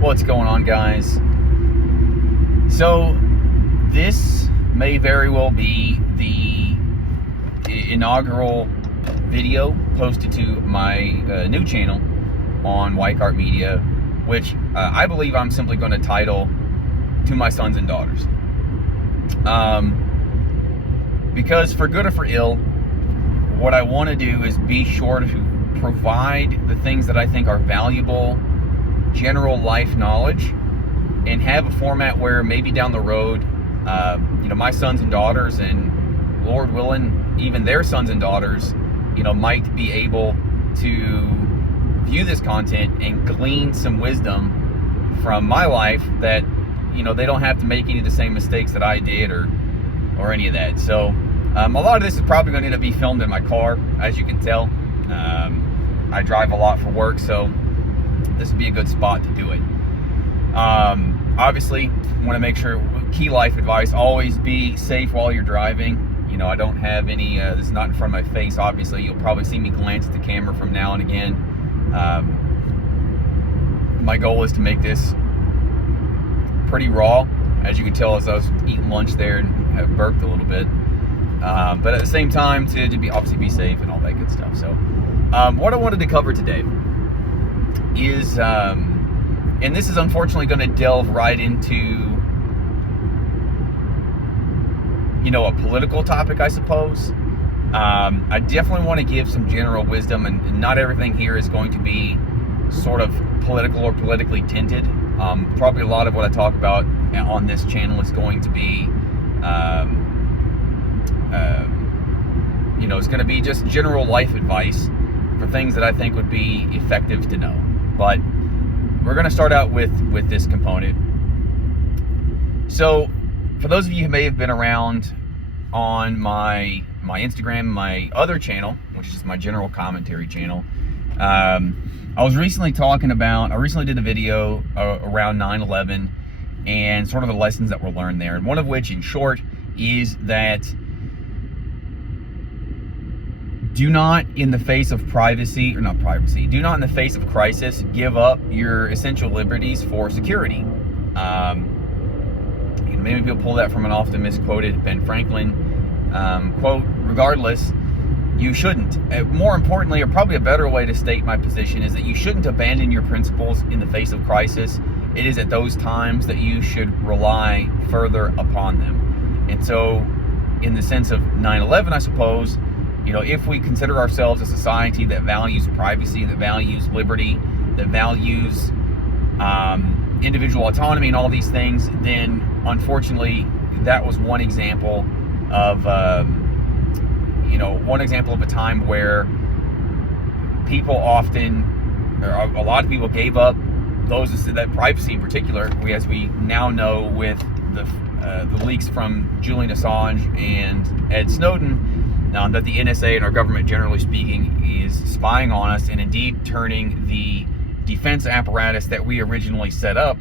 What's going on, guys? So this may very well be the inaugural video posted to my new channel on White Media, which I believe I'm simply going to title "To My Sons and Daughters," because for good or for ill, what I want to do is be sure to provide the things that I think are valuable general life knowledge, and have a format where maybe down the road, my sons and daughters, and Lord willing, even their sons and daughters, might be able to view this content and glean some wisdom from my life that, they don't have to make any of the same mistakes that I did or any of that. So a lot of this is probably going to be filmed in my car, as you can tell. I drive a lot for work, so this would be a good spot to do it. Obviously, want to make sure, key life advice, always be safe while you're driving. I don't have any, this is not in front of my face, obviously. You'll probably see me glance at the camera from now and again. My goal is to make this pretty raw, as you can tell as I was eating lunch there and have burped a little bit. But at the same time, to obviously be safe and all that good stuff. So what I wanted to cover today is, and this is unfortunately going to delve right into, a political topic, I suppose. I definitely want to give some general wisdom, and not everything here is going to be sort of political or politically tinted. Probably a lot of what I talk about on this channel is going to be, it's going to be just general life advice for things that I think would be effective to know. But we're going to start out with this component. So for those of you who may have been around on my Instagram, my other channel, which is my general commentary channel, I recently did a video around 9/11 and sort of the lessons that were learned there. And one of which, in short, is that do not, in the face of do not in the face of crisis, give up your essential liberties for security. Maybe people pull that from an often misquoted Ben Franklin quote. Regardless, you shouldn't. More importantly, or probably a better way to state my position, is that you shouldn't abandon your principles in the face of crisis. It is at those times that you should rely further upon them. And so, in the sense of 9/11, I suppose, if we consider ourselves a society that values privacy, that values liberty, that values individual autonomy and all these things, then unfortunately that was one example of a time where people often, or a lot of people, gave up that privacy in particular, as we now know with the leaks from Julian Assange and Ed Snowden, that the NSA and our government, generally speaking, is spying on us, and indeed turning the defense apparatus that we originally set up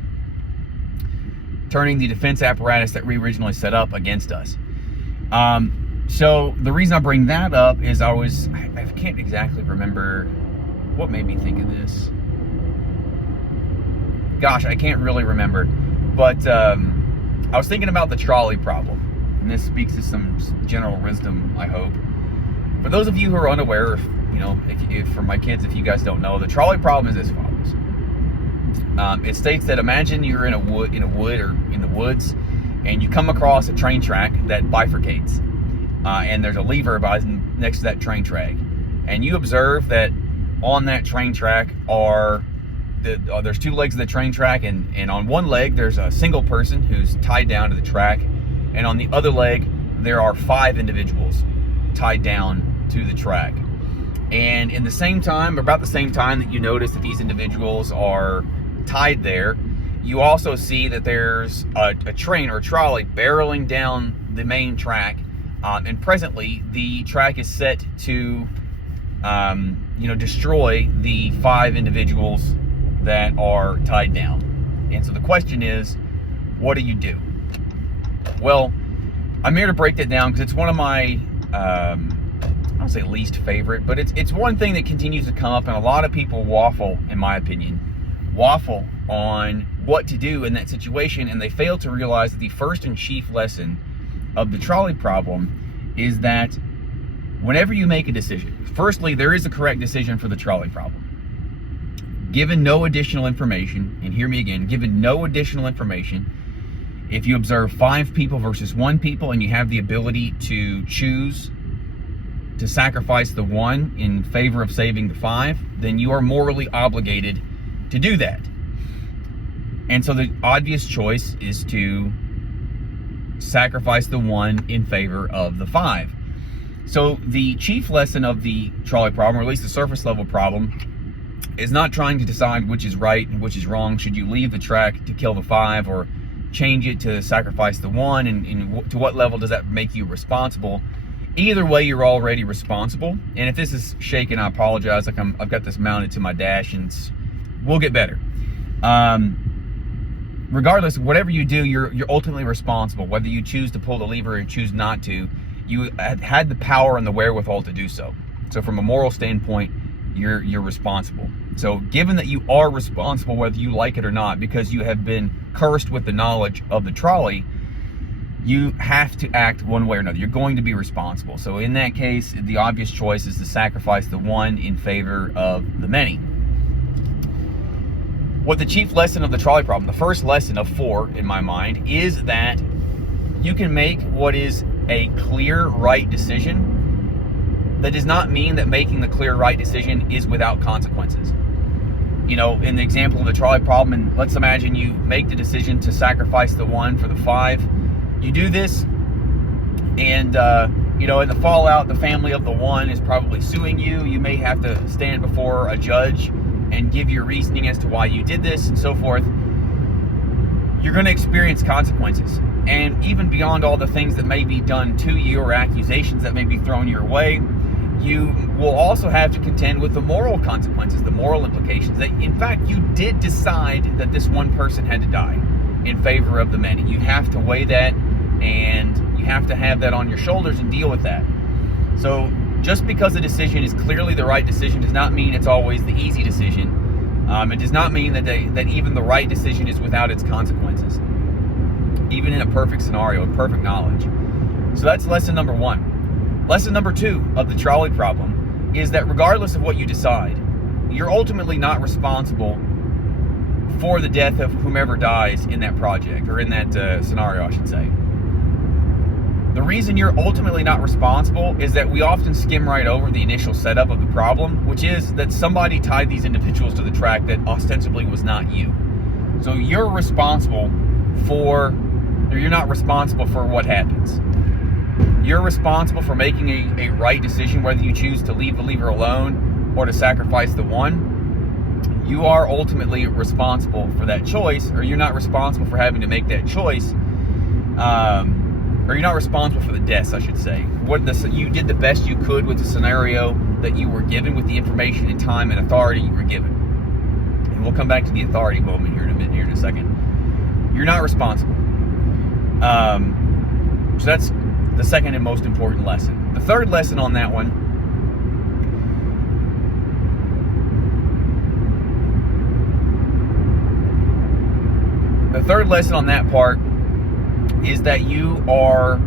against us. So the reason I bring that up is I can't exactly remember what made me think of this. Gosh, I can't really remember. But I was thinking about the trolley problem. And this speaks to some general wisdom, I hope. For those of you who are unaware, if for my kids, if you guys don't know, the trolley problem is as follows. It states that, imagine you're in a wood or in the woods, and you come across a train track that bifurcates, and there's a lever next to that train track, and you observe that on that train track there's two legs of the train track, and on one leg there's a single person who's tied down to the track, and on the other leg there are 5 individuals tied down to the track. And about the same time that you notice that these individuals are tied there, you also see that there's a train or a trolley barreling down the main track, and presently the track is set to destroy the 5 individuals that are tied down. And so the question is, what do you do? Well, I'm here to break that down because it's one of my I don't say least favorite, but it's one thing that continues to come up, and a lot of people waffle, in my opinion, on what to do in that situation, and they fail to realize that the first and chief lesson of the trolley problem is that whenever you make a decision, firstly, there is a correct decision for the trolley problem. Given no additional information, and hear me again, given no additional information, if you observe 5 people versus 1 people and you have the ability to choose to sacrifice the 1 in favor of saving the 5, then you are morally obligated to do that. And so the obvious choice is to sacrifice the 1 in favor of the 5. So the chief lesson of the trolley problem, or at least the surface level problem, is not trying to decide which is right and which is wrong. Should you leave the track to kill the 5 or change it to sacrifice the 1, and to what level does that make you responsible? Either way, you're already responsible. And if this is shaking, I apologize. Like I've got this mounted to my dash, and we'll get better. Regardless, whatever you do, you're ultimately responsible. Whether you choose to pull the lever or choose not to, you had the power and the wherewithal to do so. So from a moral standpoint, you're responsible. So given that you are responsible, whether you like it or not, because you have been cursed with the knowledge of the trolley, you have to act one way or another. You're going to be responsible. So in that case, the obvious choice is to sacrifice the 1 in favor of the many. What the chief lesson of the trolley problem, the first lesson of 4 in my mind, is that you can make what is a clear right decision. That does not mean that making the clear right decision is without consequences. You know, in the example of the trolley problem, and let's imagine you make the decision to sacrifice the 1 for the 5. You do this, and you know, in the fallout, the family of the 1 is probably suing you. You may have to stand before a judge and give your reasoning as to why you did this and so forth. You're going to experience consequences. And even beyond all the things that may be done to you or accusations that may be thrown your way, you will also have to contend with the moral consequences, the moral implications, that in fact you did decide that this 1 person had to die in favor of the many. You have to weigh that, and you have to have that on your shoulders and deal with that. So just because a decision is clearly the right decision does not mean it's always the easy decision. It does not mean that even the right decision is without its consequences, even in a perfect scenario and perfect knowledge. So that's lesson number 1. Lesson number 2 of the trolley problem is that regardless of what you decide, you're ultimately not responsible for the death of whomever dies in that project, or in that scenario, I should say. The reason you're ultimately not responsible is that we often skim right over the initial setup of the problem, which is that somebody tied these individuals to the track that ostensibly was not you. So you're not responsible for what happens. You're responsible for making a right decision, whether you choose to leave the lever alone or to sacrifice the 1. You are ultimately responsible for that choice, or you're not responsible for having to make that choice, or you're not responsible for the deaths, I should say. You did the best you could with the scenario that you were given, with the information and time and authority you were given. And we'll come back to the authority moment here in a second. You're not responsible. So that's the second and most important lesson. The third lesson on that one part is that you are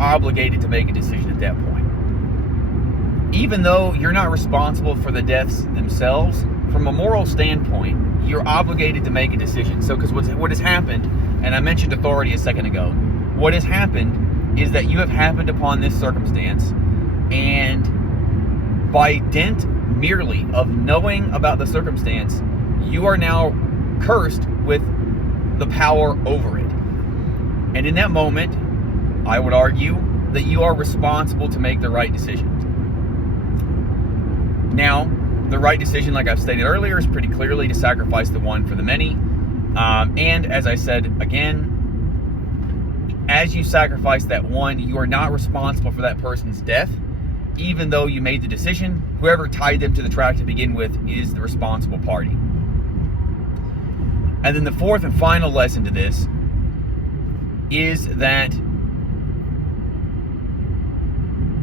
obligated to make a decision at that point. Even though you're not responsible for the deaths themselves, from a moral standpoint, you're obligated to make a decision. So, because what has happened, and I mentioned authority a second ago, what has happened is that you have happened upon this circumstance, and by dint merely of knowing about the circumstance, you are now cursed with the power over it. And in that moment, I would argue that you are responsible to make the right decision. Now, the right decision, like I've stated earlier, is pretty clearly to sacrifice the 1 for the many. And as I said again, as you sacrifice that 1, you are not responsible for that person's death. Even though you made the decision, whoever tied them to the track to begin with is the responsible party. And then the fourth and final lesson to this is that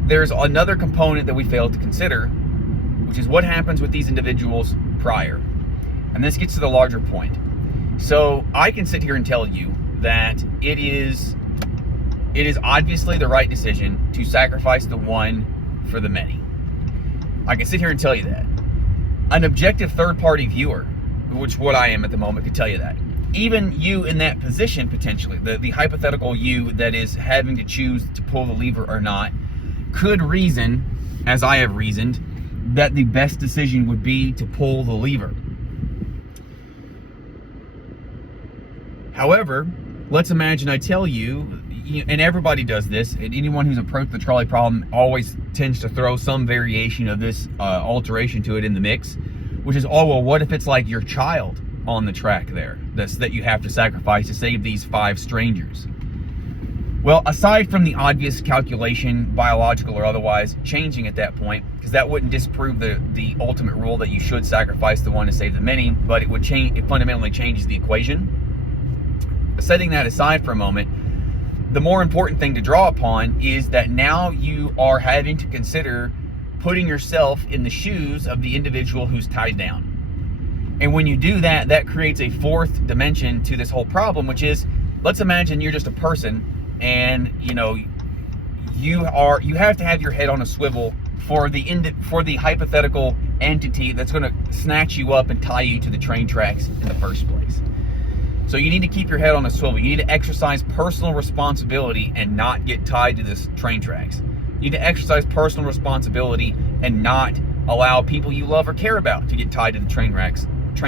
there's another component that we fail to consider, which is what happens with these individuals prior. And this gets to the larger point. So I can sit here and tell you that it is obviously the right decision to sacrifice the one for the many. I can sit here and tell you that. An objective third-party viewer, which what I am at the moment, could tell you that. Even you in that position, potentially, the hypothetical you that is having to choose to pull the lever or not, could reason, as I have reasoned, that the best decision would be to pull the lever. However, let's imagine I tell you, and everybody does this, and anyone who's approached the trolley problem always tends to throw some variation of this alteration to it in the mix, which is, oh, well, what if it's like your child on the track there that you have to sacrifice to save these 5 strangers? Well, aside from the obvious calculation, biological or otherwise, changing at that point, because that wouldn't disprove the ultimate rule that you should sacrifice the one to save the many, but it would change, it fundamentally changes the equation. Setting that aside for a moment, the more important thing to draw upon is that now you are having to consider putting yourself in the shoes of the individual who's tied down. And when you do that, that creates a fourth dimension to this whole problem, which is, let's imagine you're just a person, and you have to have your head on a swivel for the hypothetical entity that's going to snatch you up and tie you to the train tracks in the first place. So you need to keep your head on a swivel. You need to exercise personal responsibility and not get tied to this train tracks. You need to exercise personal responsibility and not allow people you love or care about to get tied to the train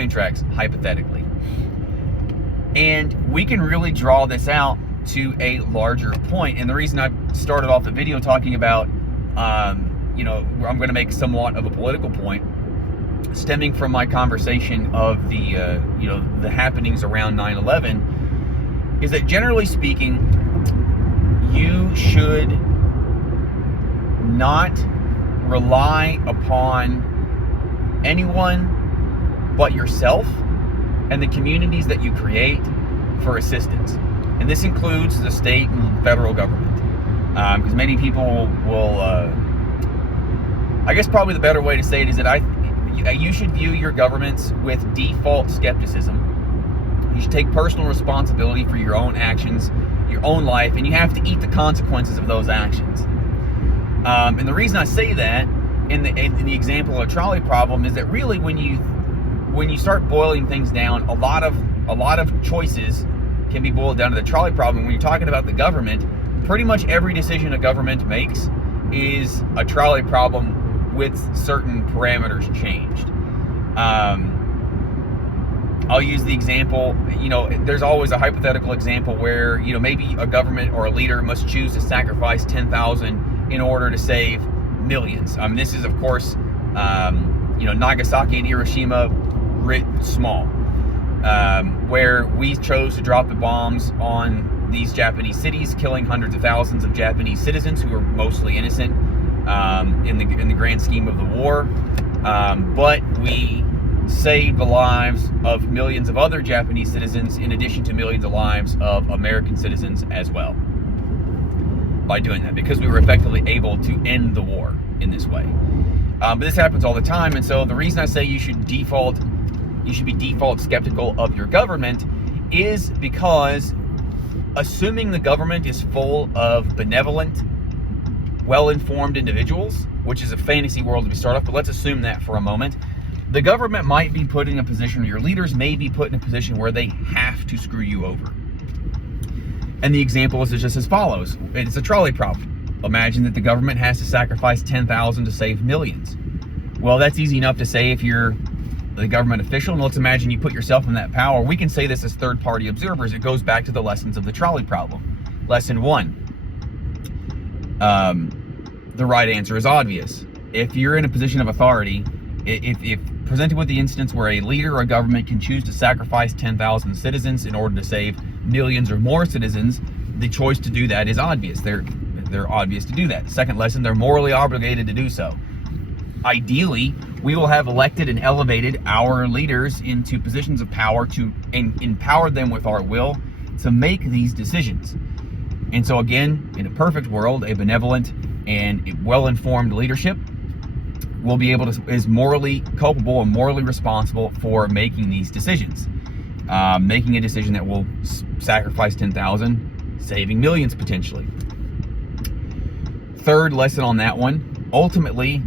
tracks, hypothetically. And we can really draw this out to a larger point. And the reason I started off the video talking about, I'm going to make somewhat of a political point, stemming from my conversation of the happenings around 9/11, is that generally speaking, you should not rely upon anyone but yourself and the communities that you create for assistance. And this includes the state and federal government. Because many people will, I guess probably the better way to say it is that you should view your governments with default skepticism. You should take personal responsibility for your own actions, your own life, and you have to eat the consequences of those actions. And the reason I say that in the example of a trolley problem is that really when you start boiling things down, a lot of choices can be boiled down to the trolley problem. When you're talking about the government, pretty much every decision a government makes is a trolley problem with certain parameters changed. I'll use the example, there's always a hypothetical example where, maybe a government or a leader must choose to sacrifice 10,000 in order to save millions. This is, of course, Nagasaki and Hiroshima writ small, where we chose to drop the bombs on these Japanese cities, killing hundreds of thousands of Japanese citizens who were mostly innocent in the grand scheme of the war, but we saved the lives of millions of other Japanese citizens in addition to millions of lives of American citizens as well by doing that, because we were effectively able to end the war in this way. But this happens all the time, and so the reason I say you should be default skeptical of your government is because assuming the government is full of benevolent, well-informed individuals, which is a fantasy world to start off, but let's assume that for a moment, the government might be put in a position, or your leaders may be put in a position where they have to screw you over. And the example is just as follows. It's a trolley problem. Imagine that the government has to sacrifice 10,000 to save millions. Well, that's easy enough to say if you're the government official, and let's imagine you put yourself in that power. We can say this as third-party observers. It goes back to the lessons of the trolley problem. Lesson 1. The right answer is obvious. If you're in a position of authority, if presented with the instance where a leader or a government can choose to sacrifice 10,000 citizens in order to save millions or more citizens, the choice to do that is obvious. They're obvious to do that. Second lesson, they're morally obligated to do so. Ideally, we will have elected and elevated our leaders into positions of power to empower them with our will to make these decisions. And so again, in a perfect world, a benevolent and well-informed leadership will be able to, is morally culpable and morally responsible for making these decisions. Making a decision that will sacrifice 10,000, saving millions potentially. Third lesson on that one, ultimately,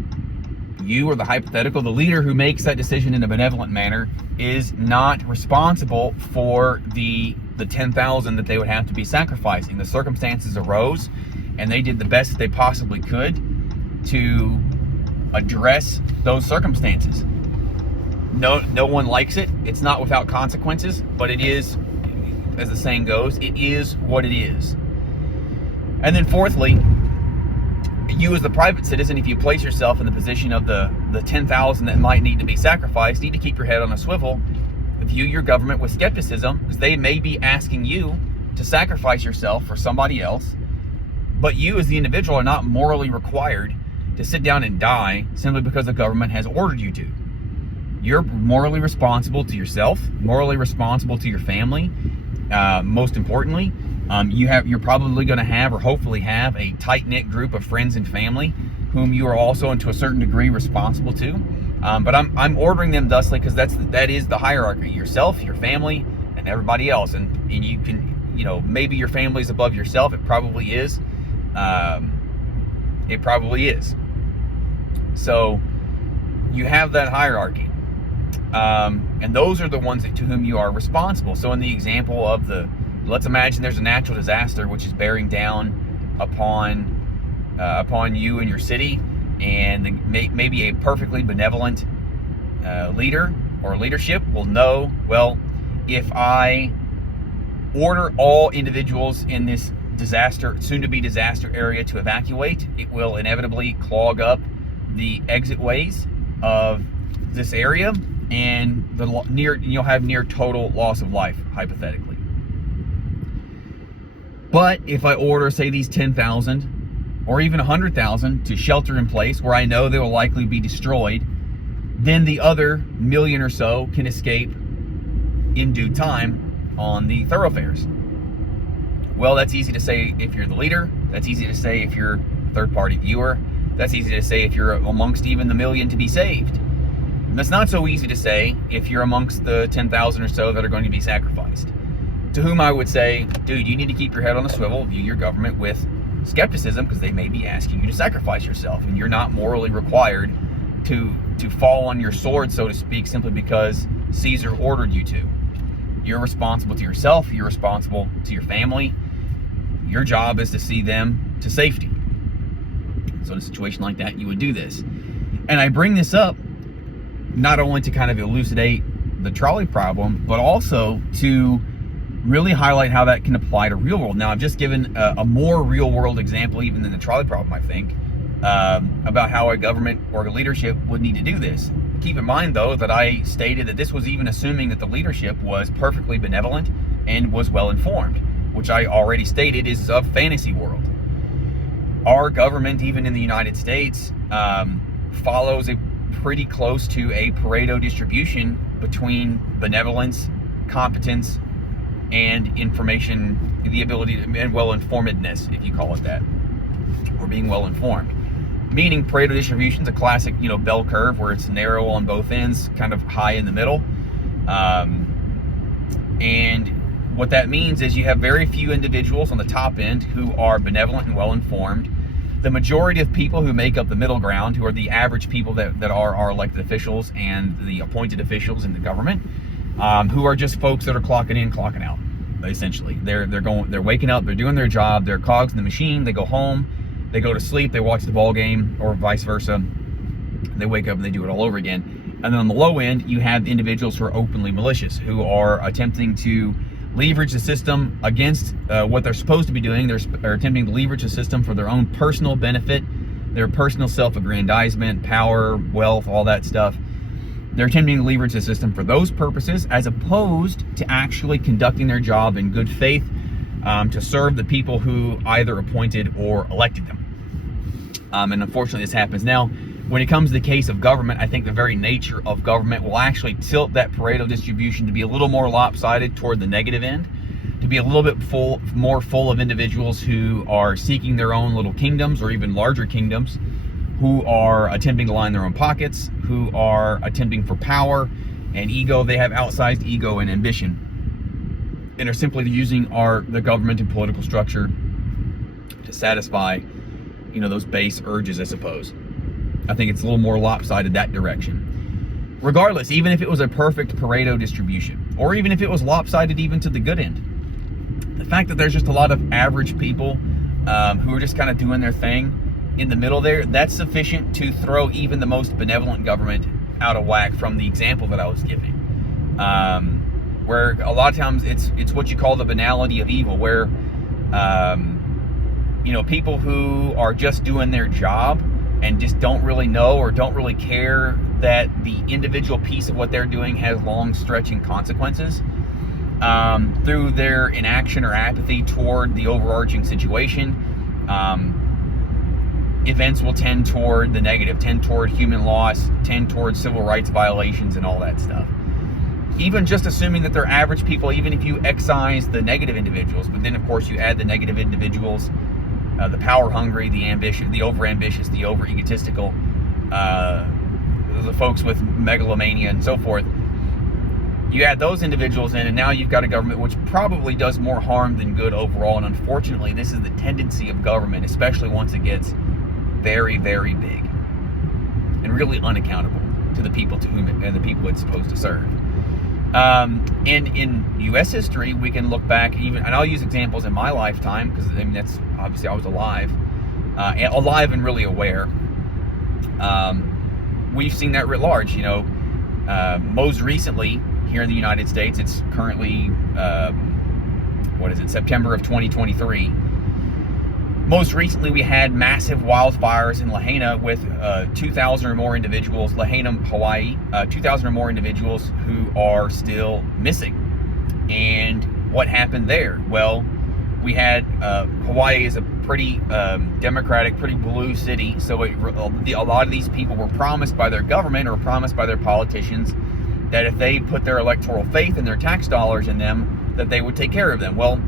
you or the hypothetical, the leader who makes that decision in a benevolent manner is not responsible for the 10,000 that they would have to be sacrificing. The circumstances arose and they did the best that they possibly could to address those circumstances. No one likes it. It's not without consequences, but it is, as the saying goes, it is what it is. And then fourthly, you as the private citizen, if you place yourself in the position of the 10,000 that might need to be sacrificed, need to keep your head on a swivel, view your government with skepticism, because they may be asking you to sacrifice yourself for somebody else, but you as the individual are not morally required to sit down and die simply because the government has ordered you to. You're morally responsible to yourself, morally responsible to your family. Most importantly, you're probably going to have, or hopefully have, a tight-knit group of friends and family whom you are also, to a certain degree, responsible to. But I'm ordering them thusly because that is the hierarchy: yourself, your family, and everybody else. And you can, maybe your family is above yourself. It probably is. It probably is. So you have that hierarchy. And those are the ones to whom you are responsible. So in the example of let's imagine there's a natural disaster which is bearing down upon you and your city, and maybe a perfectly benevolent leader or leadership will know, well, if I order all individuals in this soon-to-be disaster area to evacuate, it will inevitably clog up the exit ways of this area, and you'll have near total loss of life, hypothetically. But if I order, say, these 10,000 or even 100,000 to shelter in place where I know they will likely be destroyed, then the other million or so can escape in due time on the thoroughfares. Well, that's easy to say if you're the leader. That's easy to say if you're a third-party viewer. That's easy to say if you're amongst even the million to be saved. And that's not so easy to say if you're amongst the 10,000 or so that are going to be sacrificed. To whom I would say, dude, you need to keep your head on a swivel, view your government with skepticism, because they may be asking you to sacrifice yourself, and you're not morally required to fall on your sword, so to speak, simply because Caesar ordered you to. You're responsible to yourself. You're responsible to your family. Your job is to see them to safety. So in a situation like that, you would do this. And I bring this up not only to kind of elucidate the trolley problem, but also to really highlight how that can apply to real world. Now, I've just given a more real world example even than the trolley problem, I think, about how a government or a leadership would need to do this. Keep in mind, though, that I stated that this was even assuming that the leadership was perfectly benevolent and was well informed, which I already stated is a fantasy world. Our government, even in the United States, follows a pretty close to a Pareto distribution between benevolence, competence, and information, the ability to, and well-informedness, if you call it that, or being well-informed. Meaning Pareto distribution is a classic, bell curve where it's narrow on both ends, kind of high in the middle. And what that means is you have very few individuals on the top end who are benevolent and well-informed. The majority of people who make up the middle ground, who are the average people that are our elected officials and the appointed officials in the government, who are just folks that are clocking in, clocking out. Essentially, they're waking up, they're doing their job, they're cogs in the machine. They go home, they go to sleep, they watch the ball game, or vice versa. They wake up and they do it all over again. And then on the low end, you have individuals who are openly malicious, who are attempting to leverage the system against what they're supposed to be doing. They're attempting to leverage the system for their own personal benefit, their personal self-aggrandizement, power, wealth, all that stuff. They're attempting to leverage the system for those purposes, as opposed to actually conducting their job in good faith to serve the people who either appointed or elected them. And unfortunately, this happens. Now, when it comes to the case of government, I think the very nature of government will actually tilt that Pareto distribution to be a little more lopsided toward the negative end, to be a little bit more full of individuals who are seeking their own little kingdoms or even larger kingdoms, who are attempting to line their own pockets, who are attempting for power and ego. They have outsized ego and ambition, and are simply using the government and political structure to satisfy, those base urges, I suppose. I think it's a little more lopsided that direction. Regardless, even if it was a perfect Pareto distribution, or even if it was lopsided even to the good end, the fact that there's just a lot of average people who are just kind of doing their thing in the middle there, that's sufficient to throw even the most benevolent government out of whack from the example that I was giving. Where a lot of times it's what you call the banality of evil, where people who are just doing their job and just don't really know or don't really care that the individual piece of what they're doing has long stretching consequences, through their inaction or apathy toward the overarching situation, events will tend toward the negative, tend toward human loss, tend toward civil rights violations and all that stuff. Even just assuming that they're average people, even if you excise the negative individuals, but then of course you add the negative individuals, the power hungry, the ambitious, the over ambitious, the over egotistical, the folks with megalomania and so forth. You add those individuals in, and now you've got a government which probably does more harm than good overall. And unfortunately, this is the tendency of government, especially once it gets very, very big and really unaccountable to the people to whom and the people it's supposed to serve. In U.S. history, we can look back even, and I'll use examples in my lifetime because that's obviously I was alive and really aware. We've seen that writ large. Most recently here in the United States, it's currently September of 2023. Most recently, we had massive wildfires in Lahaina with 2,000 or more individuals, Lahaina, Hawaii, 2,000 or more individuals who are still missing. And what happened there? Well, we had Hawaii is a pretty democratic, pretty blue city, so a lot of these people were promised by their government or promised by their politicians that if they put their electoral faith and their tax dollars in them, that they would take care of them. Well,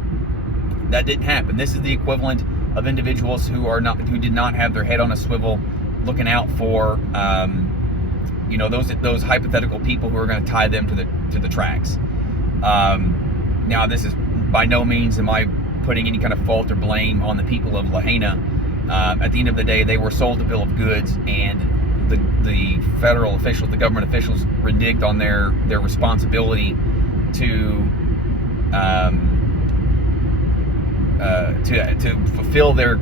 that didn't happen. This is the equivalent of individuals who did not have their head on a swivel, looking out for those hypothetical people who are going to tie them to the tracks. Now, this is by no means am I putting any kind of fault or blame on the people of Lahaina. At the end of the day, they were sold a bill of goods, and the federal officials, the government officials, reneged on their responsibility to fulfill their,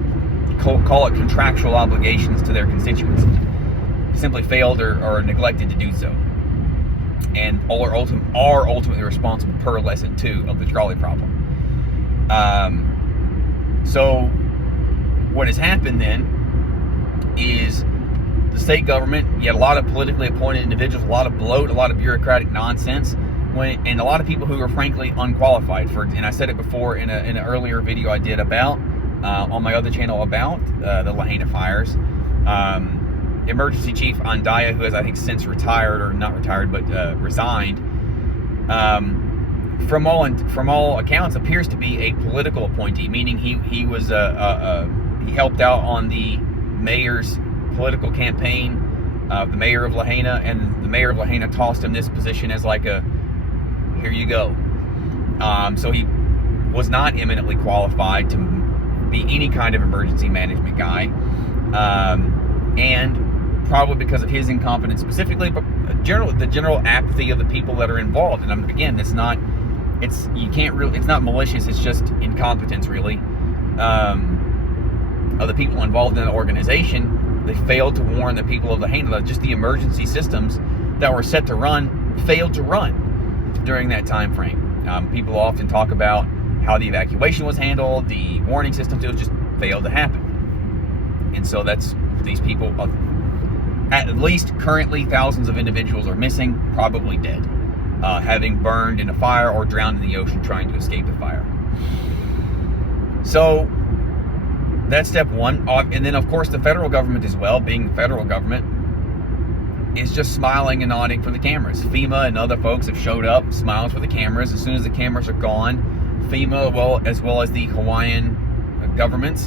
call it contractual obligations to their constituents. Simply failed or neglected to do so, and are ultimately responsible per lesson 2 of the Trolley Problem. So what has happened then is the state government, you had a lot of politically appointed individuals, a lot of bloat, a lot of bureaucratic nonsense, and a lot of people who are frankly unqualified for. And I said it before in an earlier video I did about on my other channel about the Lahaina fires. Emergency Chief Andaya, who has I think since retired, or not retired, but resigned, from all accounts appears to be a political appointee, meaning he was he helped out on the mayor's political campaign, the mayor of Lahaina, and the mayor of Lahaina tossed him this position as like a, here you go. So he was not eminently qualified to be any kind of emergency management guy, and probably because of his incompetence specifically, but the general apathy of the people that are involved. And again, it's not malicious, it's just incompetence really, of the people involved in the organization. They failed to warn the people of Lahaina that just the emergency systems that were set to run failed to run during that time frame. People often talk about how the evacuation was handled, the warning systems, it just failed to happen. And so that's these people, at least currently thousands of individuals are missing, probably dead, having burned in a fire or drowned in the ocean trying to escape the fire. So that's step one. And then of course the federal government as well, being the federal government, is just smiling and nodding for the cameras. FEMA and other folks have showed up, smiles for the cameras. As soon as the cameras are gone, FEMA, as well as the Hawaiian government,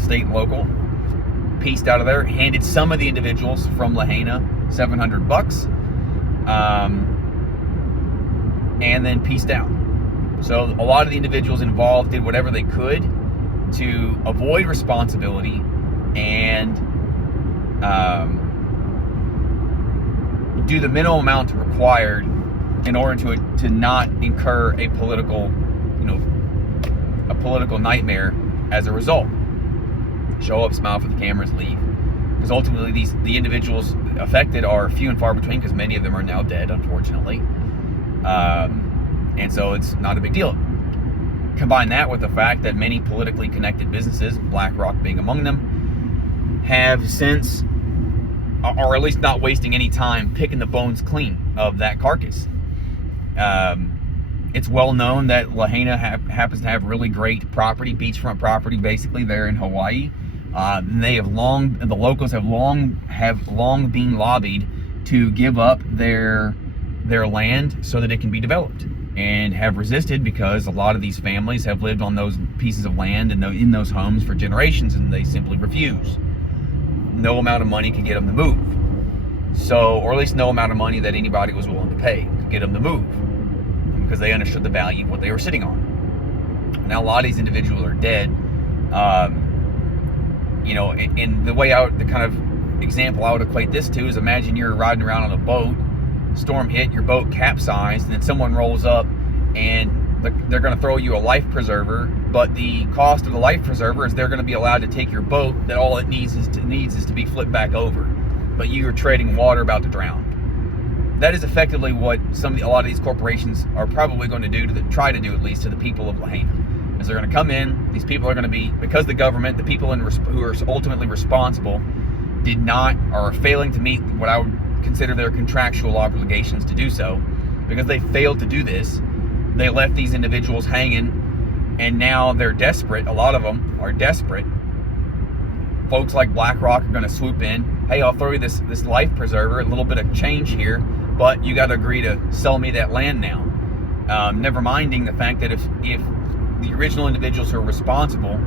state and local, pieced out of there, handed some of the individuals from Lahaina $700, and then pieced out. So a lot of the individuals involved did whatever they could to avoid responsibility and do the minimum amount required in order to not incur a political nightmare as a result. Show up, smile for the cameras, leave. Because ultimately the individuals affected are few and far between, because many of them are now dead, unfortunately. And so it's not a big deal. Combine that with the fact that many politically connected businesses, BlackRock being among them, have since, or at least not wasting any time picking the bones clean of that carcass. It's well known that Lahaina happens to have really great property, beachfront property, basically there in Hawaii. The locals have long been lobbied to give up their land so that it can be developed, and have resisted because a lot of these families have lived on those pieces of land and in those homes for generations, and they simply refuse. No amount of money could get them to move. So, or at least no amount of money that anybody was willing to pay to get them to move, because they understood the value of what they were sitting on. Now, a lot of these individuals are dead. And the way the kind of example I would equate this to is, imagine you're riding around on a boat, storm hit, your boat capsized, and then someone rolls up and they're going to throw you a life preserver, but the cost of the life preserver is they're going to be allowed to take your boat that all it needs is to be flipped back over, but you are treading water about to drown. That is effectively what a lot of these corporations are probably going to do try to do at least to the people of Lahaina. Is they're going to come in, these people are going to be, because the government, the people who are ultimately responsible, are failing to meet what I would consider their contractual obligations to do so, because they failed to do this. They left these individuals hanging, and now they're desperate. A lot of them are desperate. Folks like BlackRock are going to swoop in. Hey, I'll throw you this life preserver, a little bit of change here, but you got to agree to sell me that land now. Never minding the fact that if the original individuals who are responsible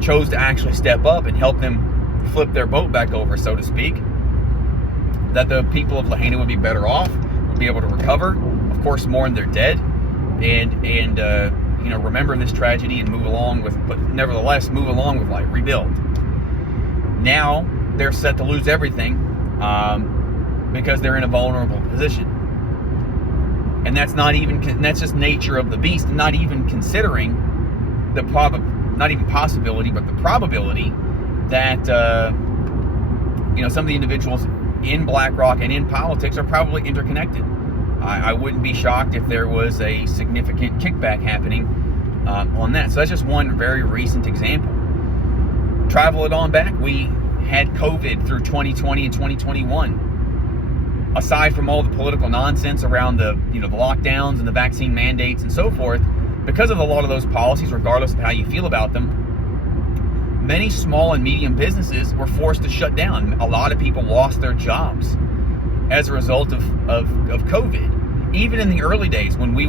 chose to actually step up and help them flip their boat back over, so to speak, that the people of Lahaina would be better off, would be able to recover, of course, mourn their dead, and remember this tragedy and move along with life, rebuild. Now they're set to lose everything because they're in a vulnerable position, and that's just nature of the beast. Not even considering not even possibility, but the probability that some of the individuals in BlackRock and in politics are probably interconnected. I wouldn't be shocked if there was a significant kickback happening on that. So that's just one very recent example. Travel it on back. We had COVID through 2020 and 2021. Aside from all the political nonsense around the lockdowns and the vaccine mandates and so forth, because of a lot of those policies, regardless of how you feel about them, many small and medium businesses were forced to shut down. A lot of people lost their jobs as a result of COVID. Even in the early days when we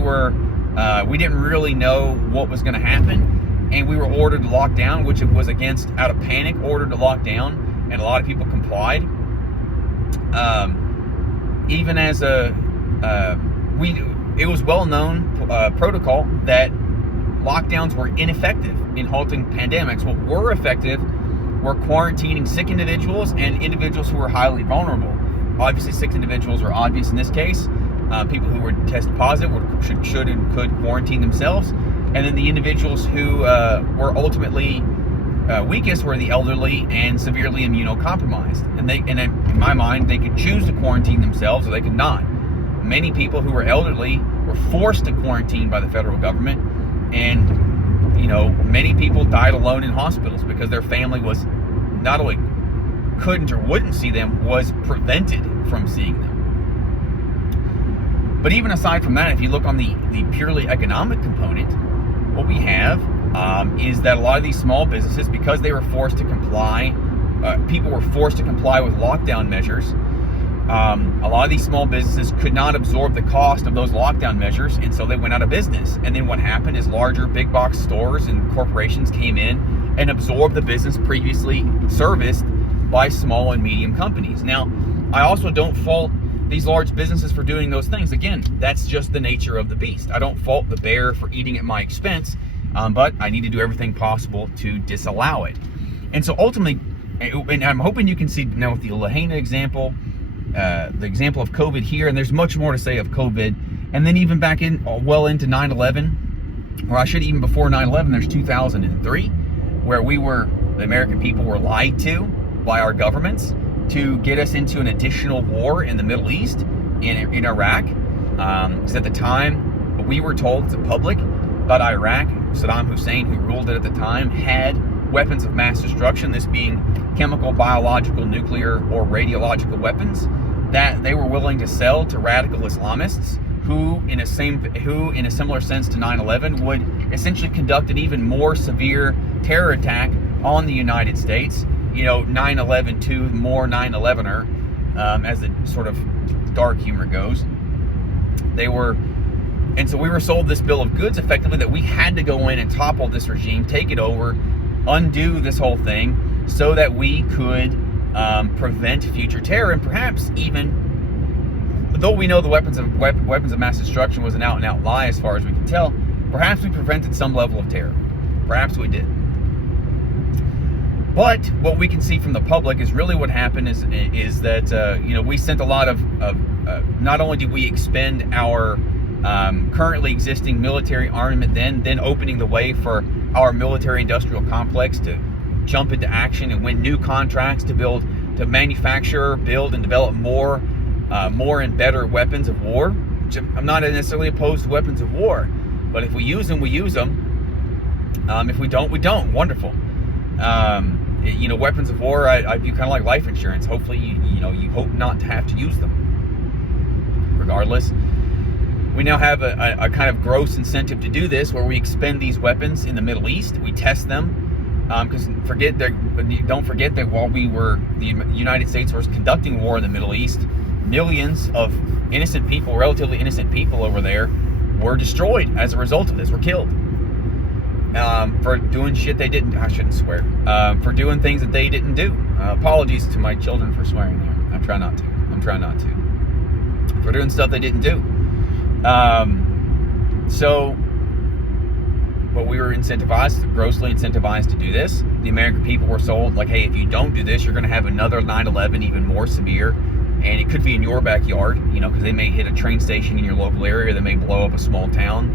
didn't really know what was going to happen, and we were ordered to lock down, which it was out of panic, ordered to lock down, and a lot of people complied. Even as it was well-known protocol that lockdowns were ineffective in halting pandemics. What were effective were quarantining sick individuals and individuals who were highly vulnerable. Obviously, sick individuals are obvious in this case. People who were tested positive should and could quarantine themselves. And then the individuals who were ultimately weakest were the elderly and severely immunocompromised. And in my mind, they could choose to quarantine themselves or they could not. Many people who were elderly were forced to quarantine by the federal government, and many people died alone in hospitals because their family was not only couldn't or wouldn't see them, was prevented from seeing them. But even aside from that, if you look on the purely economic component, what we have is that a lot of these small businesses, because they were forced to comply, people were forced to comply with lockdown measures. A lot of these small businesses could not absorb the cost of those lockdown measures, and so they went out of business. And then what happened is larger big box stores and corporations came in and absorb the business previously serviced by small and medium companies. Now, I also don't fault these large businesses for doing those things. Again, that's just the nature of the beast. I don't fault the bear for eating at my expense, but I need to do everything possible to disallow it. And so ultimately, and I'm hoping you can see now with the Lahaina example, the example of COVID here, and there's much more to say of COVID, and then even back in, well into 9/11, or I should even before 9/11, there's 2003, where the American people were lied to by our governments to get us into an additional war in the Middle East, in Iraq. Because at the time, we were told, the public, that Iraq, Saddam Hussein, who ruled it at the time, had weapons of mass destruction, this being chemical, biological, nuclear, or radiological weapons, that they were willing to sell to radical Islamists who, in a similar sense to 9/11, would essentially conduct an even more severe terror attack on the United States. 9/11 to more 9/11er, as the sort of dark humor goes. And so we were sold this bill of goods effectively that we had to go in and topple this regime, take it over, undo this whole thing, so that we could prevent future terror, and perhaps even, though we know the weapons of mass destruction was an out-and-out lie as far as we can tell, perhaps we prevented some level of terror. Perhaps we did. But what we can see from the public is really what happened is that we sent a lot of not only did we expend our currently existing military armament, then opening the way for our military industrial complex to jump into action and win new contracts to manufacture, build, and develop more and better weapons of war. Which I'm not necessarily opposed to weapons of war, but if we use them, we use them. If we don't, we don't. Wonderful. Weapons of war, I view kind of like life insurance. Hopefully, you hope not to have to use them. Regardless, we now have a kind of gross incentive to do this, where we expend these weapons in the Middle East. We test them, because don't forget that while the United States was conducting war in the Middle East, millions of innocent people, relatively innocent people over there, were destroyed as a result of this, were killed. For doing shit they didn't. I shouldn't swear. For doing things that they didn't do. Apologies to my children for swearing there. I'm trying not to. For doing stuff they didn't do. But we were grossly incentivized to do this. The American people were sold, like, hey, if you don't do this, you're going to have another 9/11, even more severe. And it could be in your backyard, because they may hit a train station in your local area. They may blow up a small town.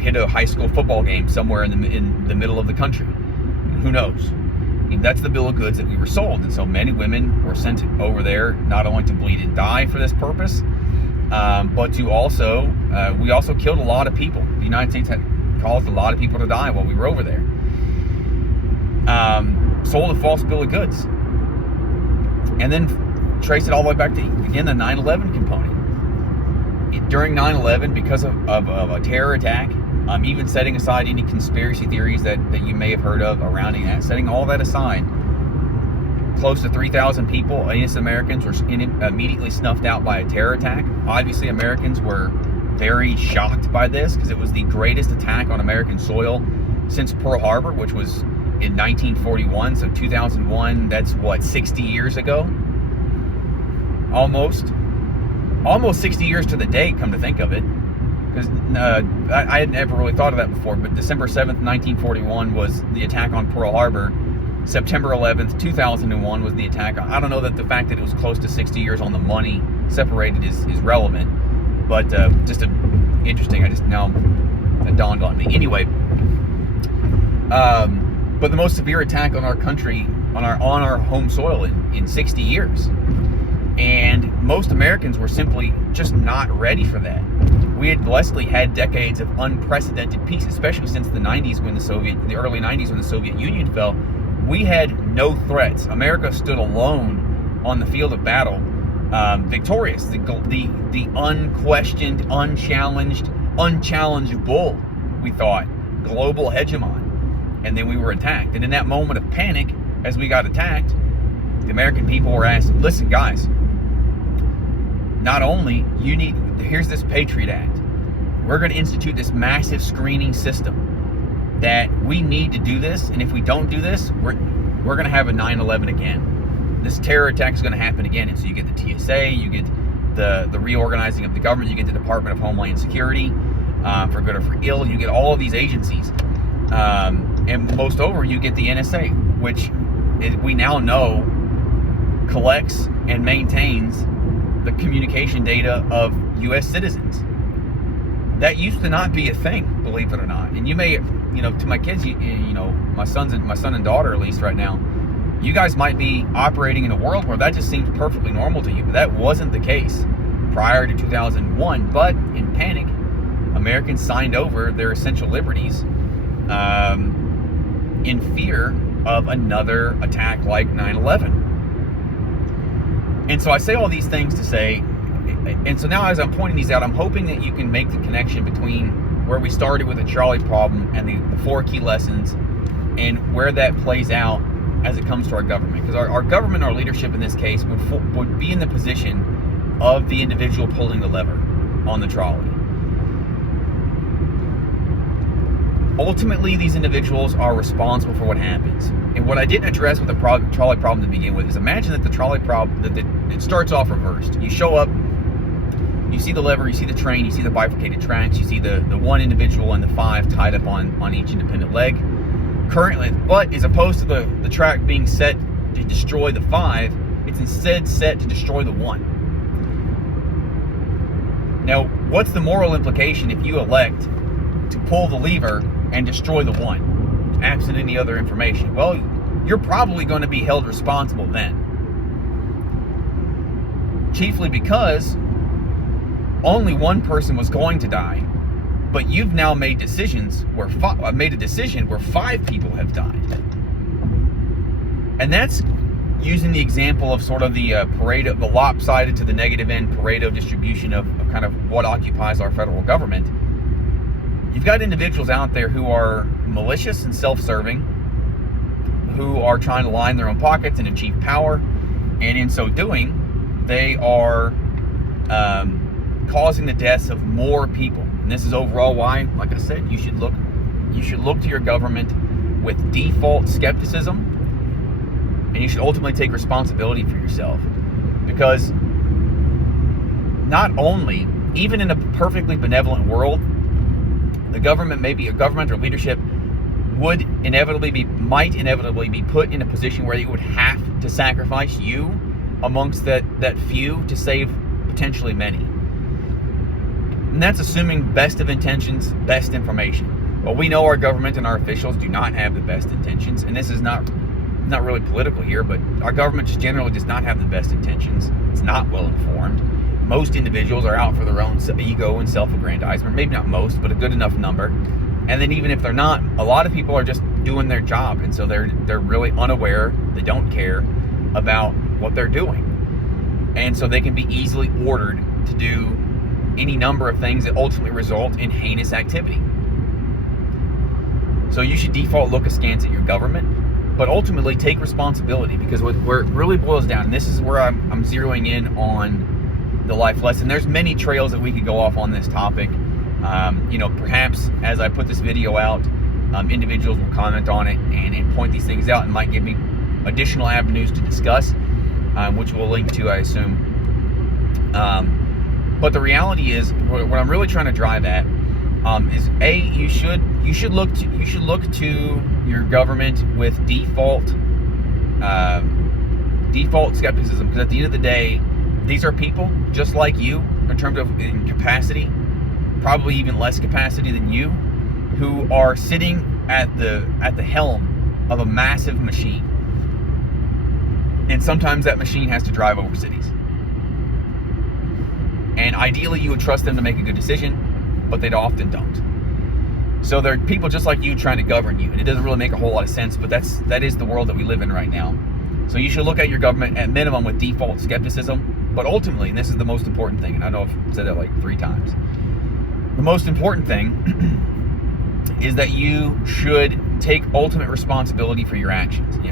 Hit a high school football game somewhere in the middle of the country. Who knows? That's the bill of goods that we were sold. And so many women were sent over there not only to bleed and die for this purpose, but to also, we also killed a lot of people. The United States had caused a lot of people to die while we were over there. Sold a false bill of goods. And then trace it all the way back to, again, the 9/11 component. During 9/11, because of a terror attack, even setting aside any conspiracy theories that you may have heard of around it, setting all that aside, close to 3,000 people, innocent Americans, were immediately snuffed out by a terror attack. Obviously, Americans were very shocked by this, because it was the greatest attack on American soil since Pearl Harbor, which was in 1941. So 2001, that's what, 60 years ago? Almost 60 years to the day, come to think of it. Because I had never really thought of that before, but December 7th, 1941 was the attack on Pearl Harbor. September 11th, 2001 was the attack. I don't know that the fact that it was close to 60 years on the money separated is relevant, but just interesting. It dawned on me. Anyway, but the most severe attack on our country, on our home soil in 60 years. And most Americans were simply just not ready for that. We had blessedly had decades of unprecedented peace, especially since the early 90s when the Soviet Union fell. We had no threats. America stood alone on the field of battle, victorious. The unquestioned, unchallenged, unchallengeable, we thought, global hegemon. And then we were attacked. And in that moment of panic, as we got attacked, the American people were asked, listen, guys, not only here's this Patriot Act. We're going to institute this massive screening system. that we need to do this, and if we don't do this, we're going to have a 9/11 again. This terror attack is going to happen again. And so you get the TSA, you get the reorganizing of the government, you get the Department of Homeland Security, for good or for ill, you get all of these agencies. And most over, you get the NSA, which we now know collects and maintains the communication data of U.S. citizens. That used to not be a thing, believe it or not. And you may, to my kids, my son and daughter, at least right now, you guys might be operating in a world where that just seems perfectly normal to you, but that wasn't the case prior to 2001. But in panic, Americans signed over their essential liberties in fear of another attack like 9/11. And so I say all these things to say, and so now as I'm pointing these out, I'm hoping that you can make the connection between where we started with the Trolley Problem and the 4 key lessons, and where that plays out as it comes to our government. Because our government, our leadership in this case, would be in the position of the individual pulling the lever on the trolley. Ultimately, these individuals are responsible for what happens. And what I didn't address with the trolley problem to begin with is, imagine that the trolley problem, it starts off reversed. You show up, you see the lever, you see the train, you see the bifurcated tracks, you see the one individual and the 5 tied up on each independent leg. Currently, but as opposed to the track being set to destroy the 5, it's instead set to destroy the 1. Now, what's the moral implication if you elect to pull the lever and destroy the 1, absent any other information? Well, you're probably going to be held responsible then. Chiefly because only one person was going to die, but you've now made decisions where made a decision where 5 people have died. And that's using the example of sort of the Pareto, the lopsided to the negative end Pareto distribution of kind of what occupies our federal government. You've got individuals out there who are malicious and self-serving, who are trying to line their own pockets and achieve power, and in so doing, they are causing the deaths of more people. And this is overall why, like I said, you should look to your government with default skepticism, and you should ultimately take responsibility for yourself. Because not only, even in a perfectly benevolent world, the government, maybe a government or leadership, might inevitably be put in a position where they would have to sacrifice you amongst that few to save potentially many. And that's assuming best of intentions, best information. Well, we know our government and our officials do not have the best intentions, and this is not really political here, but our government just generally does not have the best intentions. It's not well informed. Most individuals are out for their own ego and self-aggrandizement. Maybe not most, but a good enough number. And then even if they're not, a lot of people are just doing their job, and so they're really unaware. They don't care about what they're doing, and so they can be easily ordered to do any number of things that ultimately result in heinous activity. So you should default look askance at your government, but ultimately take responsibility, because where it really boils down, and this is where I'm zeroing in on the life lesson. There's many trails that we could go off on this topic. Perhaps as I put this video out, individuals will comment on it and point these things out, and might give me additional avenues to discuss, which we'll link to, I assume. But the reality is, what I'm really trying to drive at is, you should look to your government with default skepticism, because at the end of the day, these are people just like you in terms of in capacity, probably even less capacity than you, who are sitting at the helm of a massive machine. And sometimes that machine has to drive over cities. And ideally, you would trust them to make a good decision, but they often don't. So they're people just like you trying to govern you, and it doesn't really make a whole lot of sense, but that is the world that we live in right now. So you should look at your government at minimum with default skepticism, but ultimately, and this is the most important thing, and I know I've said that like 3 times, the most important thing is that you should take ultimate responsibility for your actions. You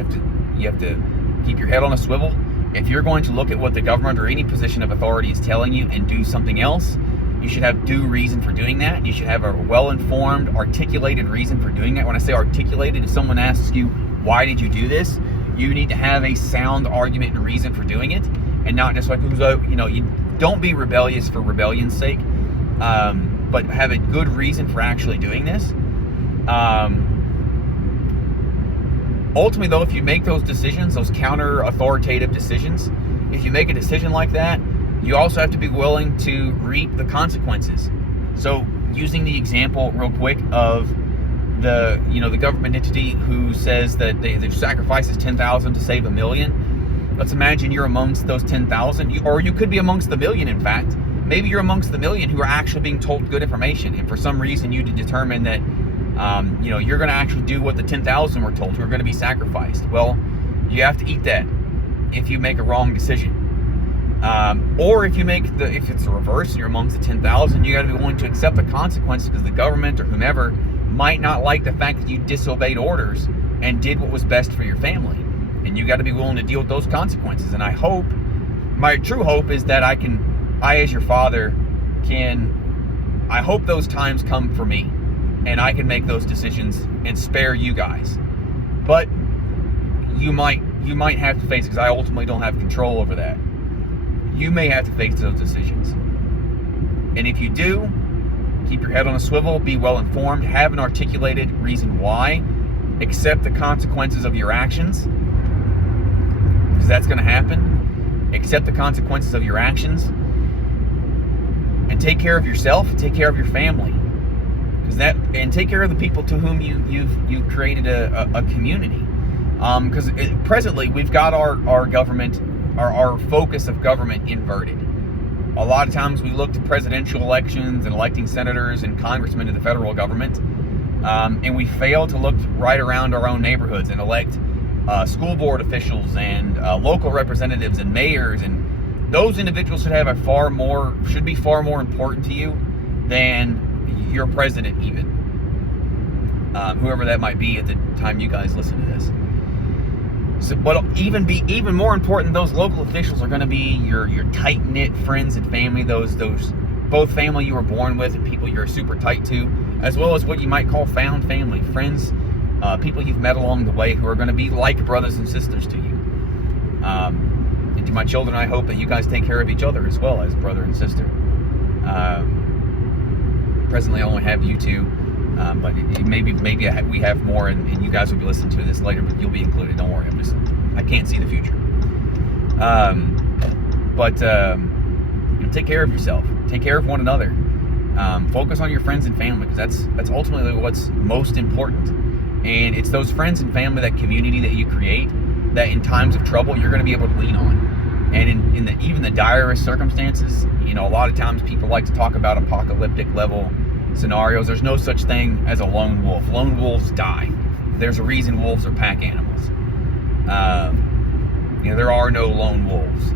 have to keep your head on a swivel. If you're going to look at what the government or any position of authority is telling you and do something else, You should have due reason for doing that. You should have a well-informed, articulated reason for doing that. When I say articulated, if someone asks you, why did you do this? You need to have a sound argument and reason for doing it, and not just like, you don't be rebellious for rebellion's sake, but have a good reason for actually doing this. Ultimately, though, if you make those decisions, those counter-authoritative decisions, if you make a decision like that, you also have to be willing to reap the consequences. So, using the example real quick of the government entity who says that their sacrifice is 10,000 to save 1 million. Let's imagine you're amongst those 10,000, or you could be amongst the million. In fact, maybe you're amongst the million who are actually being told good information, and for some reason you determine that you're going to actually do what the 10,000 were told, who are going to be sacrificed. Well, you have to eat that if you make a wrong decision. Or if it's the reverse, you're amongst the 10,000, you got to be willing to accept the consequences, because the government or whomever might not like the fact that you disobeyed orders and did what was best for your family, and you got to be willing to deal with those consequences. And my true hope is that I as your father I hope those times come for me, and I can make those decisions and spare you guys. But you might have to face it, because I ultimately don't have control over that. You may have to face those decisions. And if you do, keep your head on a swivel, be well informed, have an articulated reason why, accept the consequences of your actions, because that's going to happen. Accept the consequences of your actions, and take care of yourself, take care of your family, and take care of the people to whom you've created a community. Because presently we've got our government, our focus of government inverted. A lot of times we look to presidential elections and electing senators and congressmen to the federal government, and we fail to look right around our own neighborhoods and elect school board officials and local representatives and mayors, and those individuals should be far more important to you than your president, even whoever that might be at the time you guys listen to this. So, but even more important, those local officials are going to be your tight-knit friends and family, those both family you were born with and people you're super tight to, as well as what you might call found family, friends, people you've met along the way who are going to be like brothers and sisters to you. And to my children, I hope that you guys take care of each other as well as brother and sister. Presently, I only have you two. But maybe we have more, and you guys will be listening to this later, but you'll be included. Don't worry, I can't see the future. Take care of yourself. Take care of one another. Focus on your friends and family, because that's ultimately what's most important. And it's those friends and family, that community that you create, that in times of trouble you're going to be able to lean on. And in even the direst circumstances, a lot of times people like to talk about apocalyptic level scenarios. There's no such thing as a lone wolf. Lone wolves die. There's a reason wolves are pack animals. There are no lone wolves.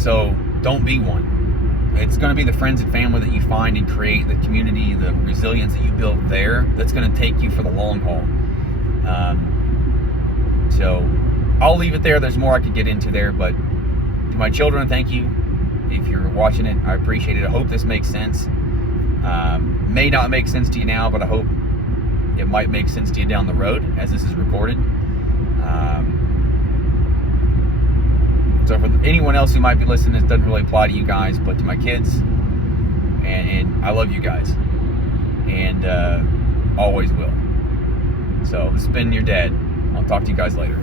So don't be one. It's going to be the friends and family that you find and create, the community, the resilience that you build there, that's going to take you for the long haul. So I'll leave it there. There's more I could get into there, but to my children, thank you. If you're watching it, I appreciate it. I hope this makes sense. May not make sense to you now, but I hope it might make sense to you down the road as this is recorded. So for anyone else who might be listening, this doesn't really apply to you guys, but to my kids, and I love you guys, and always will. So this has been your dad. I'll talk to you guys later.